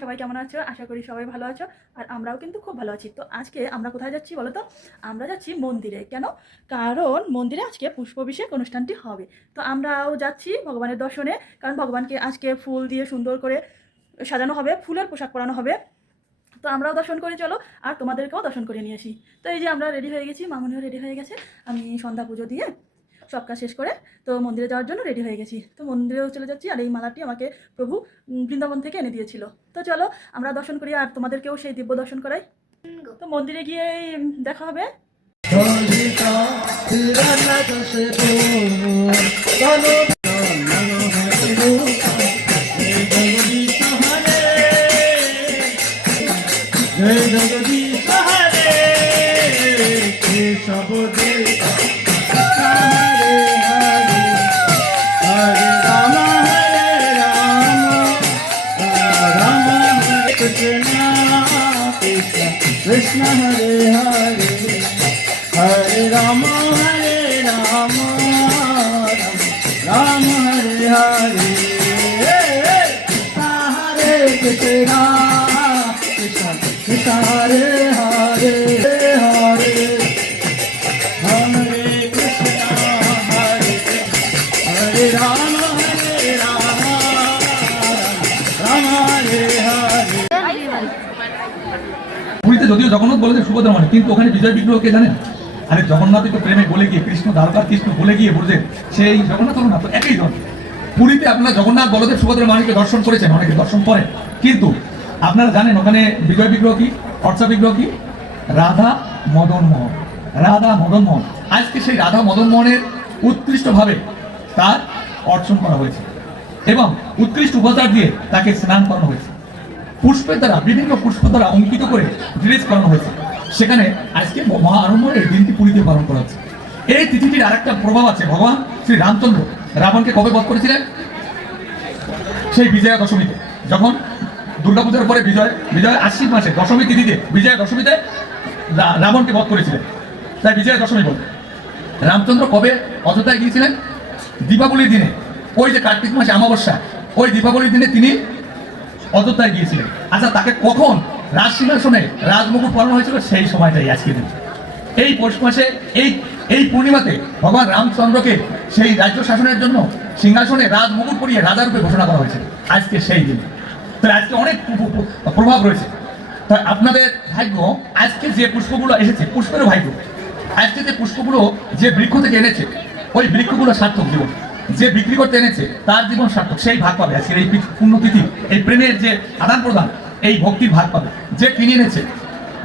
সবাই কেমন আছো? আশা করি সবাই ভালো আছো। আর আমরাও কিন্তু খুব ভালো আছি। তো আজকে আমরা কোথায় যাচ্ছি বলো তো? আমরা যাচ্ছি মন্দিরে। কেন? কারণ মন্দিরে আজকে পুষ্পাভিষেক অনুষ্ঠানটি হবে। তো আমরাও যাচ্ছি ভগবানের দর্শনে। কারণ ভগবানকে আজকে ফুল দিয়ে সুন্দর করে সাজানো হবে, ফুলের পোশাক পরানো হবে। তো আমরাও দর্শন করে চলো, আর তোমাদেরকেও দর্শন করে নিয়ে আসি। তো এই যে আমরা রেডি হয়ে গেছি, মামুনিও রেডি হয়ে গেছে। আমি সন্ধ্যা পুজো দিয়ে সব কাজ শেষ করে তো মন্দিরে যাওয়ার জন্য রেডি হয়ে গেছি। তো মন্দিরেও চলে যাচ্ছি, আর এই মালাটি আমাকে প্রভু বৃন্দাবন থেকে এনে দিয়েছিল। তো চলো আমরা দর্শন করি, আর তোমাদেরকেও সেই দিব্য দর্শন করাই। তো মন্দিরে গিয়ে দেখা হবে। Krishna Hare Hare Hare Rama Hare Rama Rama Hare Hare Hare Krishna Krishna Krishna Hare Hare Hare Hare Krishna Hare Hare Rama Hare Rama Rama Hare Hare পুরীতে যদিও জগন্নাথ বলে সুভদ্রা মানে, কিন্তু ওখানে বিজয় বিগ্রহ কে জানেন? আরে জগন্নাথই তো প্রেমে বলে গিয়ে কৃষ্ণ দ্বারকার কৃষ্ণ বলে গিয়ে বলছেন সেই জগন্নাথ হলো না তো একই জন। পুরীতে আপনারা জগন্নাথ বলদেব সুভদ্রা মানিকে দর্শন করেছেন, অনেকে দর্শন করেন, কিন্তু আপনারা জানেন ওখানে বিজয় বিগ্রহ কি, অর্চা বিগ্রহ কি? রাধা মদন মোহন। রাধা মদন মোহন। আজকে সেই রাধা মদন মোহনের উৎকৃষ্টভাবে তার অর্চন করা হয়েছে এবং উৎকৃষ্ট উপচার দিয়ে তাকে স্নান করানো হয়েছে। পুষ্পের দ্বারা, বিভিন্ন পুষ্প দ্বারা অঙ্কিত করে ড্রেস করানো হয়েছে। সেখানে আজকে মহা আড়ম্বরে এই দিনটি পুরীতে পালন করা হচ্ছে। এই তিথিটির আরেকটা প্রভাব আছে। ভগবান শ্রী রামচন্দ্র রাবণকে কবে বধ করেছিলেন? সেই বিজয়া দশমীতে। যখন দুর্গাপূজার পরে বিজয় আশ্বিন মাসে দশমী তিথিতে, বিজয়া দশমীতে রাবণকে বধ করেছিলেন, তাই বিজয়া দশমী বলে। রামচন্দ্র কবে অযোধ্যায় গিয়েছিলেন? দীপাবলির দিনে। ওই যে কার্তিক মাসে অমাবস্যা, ওই দীপাবলির দিনে তিনি অযোধ্যায় গিয়েছিলেন। আচ্ছা, তাকে কখন রাজসিংহাসনে রাজমুকুট পরানো হয়েছিল? সেই সময়টাই আজকে দিন। এই পৌষ মাসে এই পূর্ণিমাতে ভগবান রামচন্দ্রকে সেই রাজ্য শাসনের জন্য সিংহাসনে রাজমুকুট পরিয়ে রাজারূপে ঘোষণা করা হয়েছে। আজকে সেই দিন। তাই আজকে অনেক প্রভাব রয়েছে। তাই আপনাদের ভাগ্য, আজকে যে পুষ্পগুলো এসেছে পুষ্পেরও ভাগ্য। আজকে যে পুষ্পগুলো যে বৃক্ষ থেকে এনেছে, ওই বৃক্ষগুলো সার্থক জীবন। যে বিক্রি করতে এনেছে তার জীবন সার্থক, সেই ভাগ পাবে আজকের এই পুণ্যতিথি। এই প্রেমের যে আদান প্রদান, এই ভক্তির ভাগ পাবে। যে কিনে এনেছে,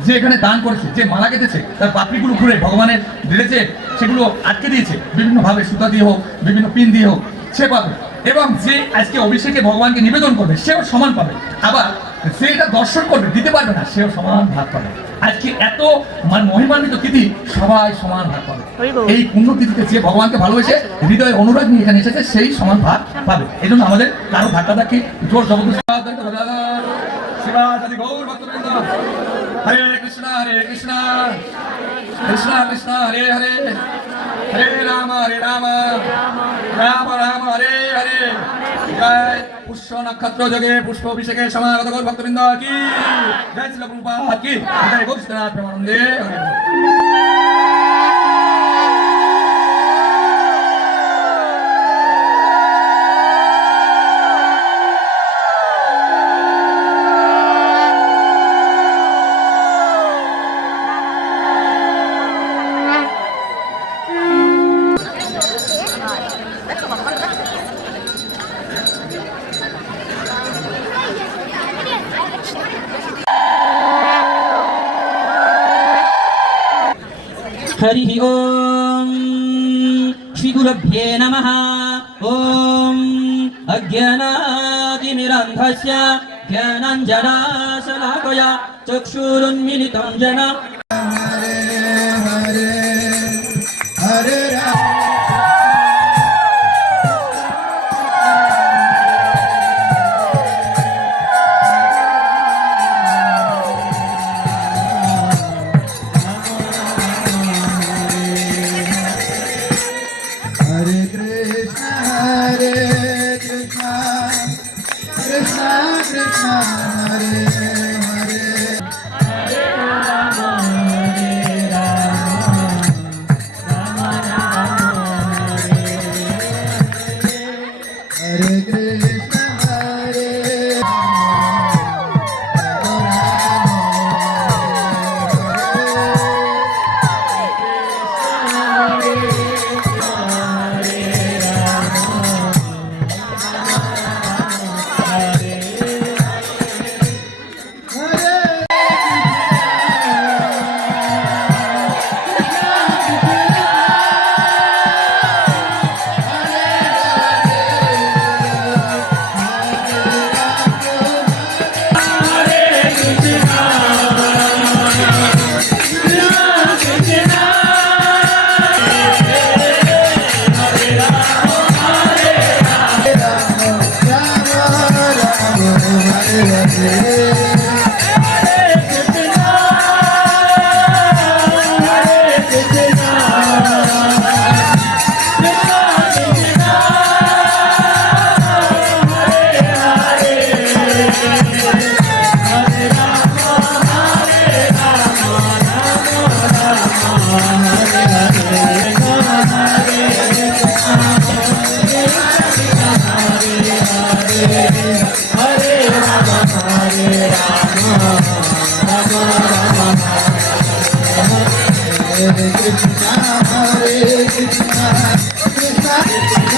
যে এখানে দান করেছে, যে মালা কেটেছে, তার পাপড়িগুলো ঘুরে ভগবানের ড্রেসে সেগুলো আটকে দিয়েছে বিভিন্নভাবে, সুতা দিয়ে হোক, বিভিন্ন পিন দিয়ে হোক, সে পাবে। এবং যে আজকে অভিষেকে ভগবানকে নিবেদন করবে সেও সমান পাবে। আবার যে এটা দর্শন করবে, দিতে পারবে না, সেও সমান ভাগ পাবে। আজকে এত মহিমান্বিত তিথি, সবাই সমান ভাগ পাবে। এই পুণ্য তিথিতে যে ভগবানকে ভালোবেসে হৃদয়ের অনুরাগ নিয়ে এখানে এসেছে, সেই সমান ভাগ পাবে। এই জন্য আমাদের কারো ধাক্কাধাক্কি, জোর জবরদস্তি। হরে কৃষ্ণ কৃষ্ণ কৃষ্ণ হরে হরে, হরে রাম রাম রাম হরে হরে। জয় পুষ্য নক্ষত্র যোগে পুষ্প অভিষেকে সমাগত গৌর ভক্তবৃন্দ কি জয়, শ্রীল প্রভুপাদ কি জয়, গৌর শ্রীনাথ প্রেমানন্দে হরে। हरि ओम श्री गुरुभ्ये नमः। ओम अज्ञानातिमिरन्धस्य ज्ञानाञ्जनाशलाकया चक्षुरुन्मीलितं येन Hare Hare Hare Rama Krishna Krishna Krishna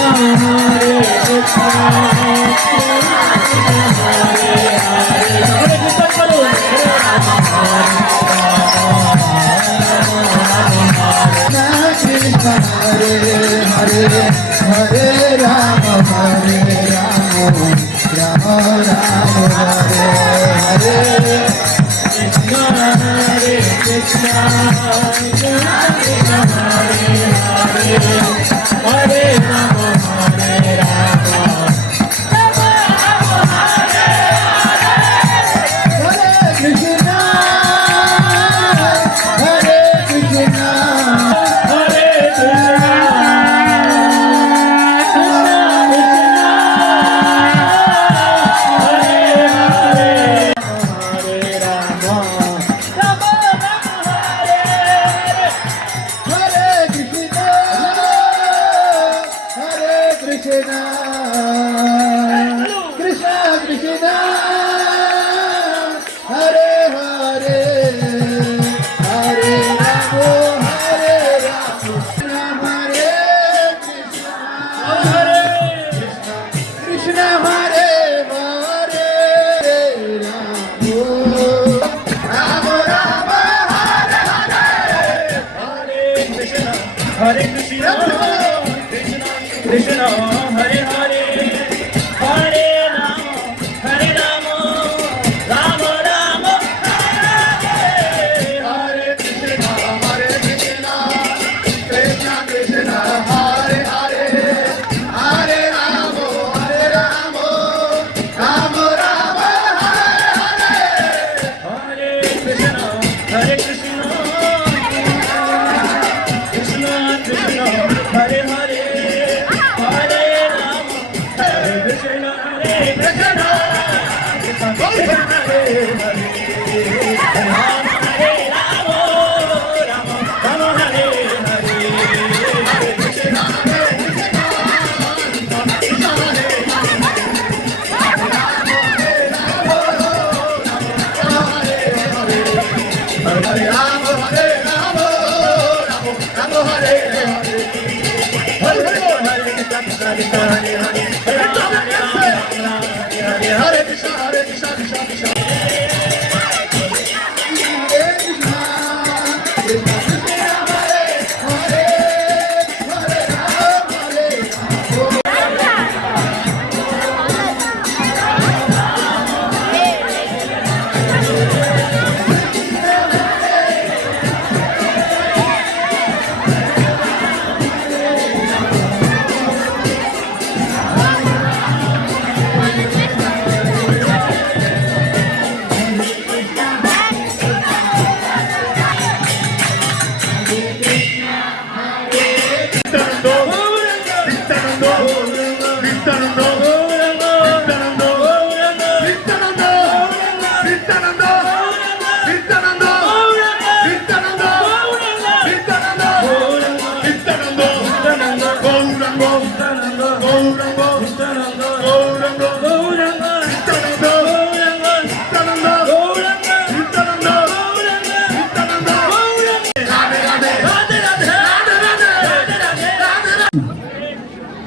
Hare Krishna, Krishna Hare Hare, Hare Rama, Rama Rama, Hare Hare, Hare Krishna, Krishna Krishna, Hare Hare, Hare Rama, Rama Rama, Hare Krishna, Hare Krishna. Hare Hare, Hare Rama, Hare Krishna, Krishna Hare Hare, Rama Hare Rama, Rama Rama Hare Hare, Hare Krishna, Krishna Hare Hare, Rama Hare Rama, Rama Hare Hare. Hare Krishna, Hare Krishna, Krishna Krishna.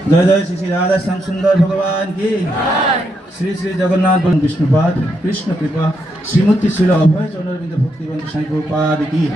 जय जय श्री श्री राधा श्याम सुंदर भगवान की श्री श्री जगन्नाथ बन विष्णुपाद कृष्ण कृपा श्रीमती श्री अभय चंद्रबिंद भक्तिवंत साई प्रभुपाद की